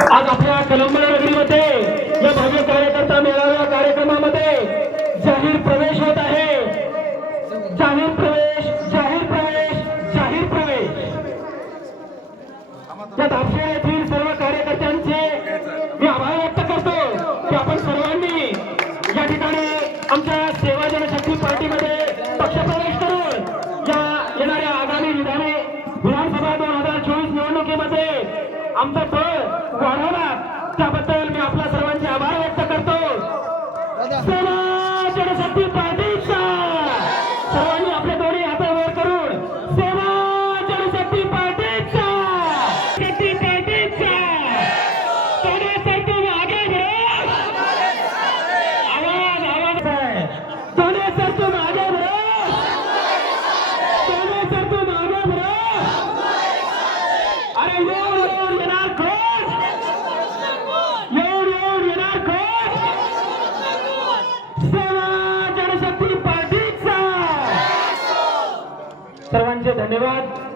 आज आपल्या कलंबला नगरीमध्ये या भव्य कार्यकर्ता मेळाव्या कार्यक्रमामध्ये जाहीर प्रवेश होत आहे. जाहीर प्रवेश जाहीर प्रवेश जाहीर प्रवेश. या दापशे येथील सर्व कार्यकर्त्यांचे मी आभार व्यक्त करतो की आपण सर्वांनी या ठिकाणी आमच्या सेवा जनशक्ती पार्टीमध्ये पक्षप्रवेश करून या येणाऱ्या आगामी विधाने विधानसभा दोन हजार चोवीस निवडणुकीमध्ये आमचं बळ वाढवणार त्याबद्दल मी आपल्या सर्वांचे आभार व्यक्त करतो. सेवा जनशक्ती पार्टीचा. सर्वांनी आपले दोन्ही हात करून सेवा जनशक्ती पार्टीचा. शक्ती पार्टीचा. सोन्यासारखं मागे बरो आवाज आवाज. आहे सोन्यासारखं मागे सर्वांचे धन्यवाद.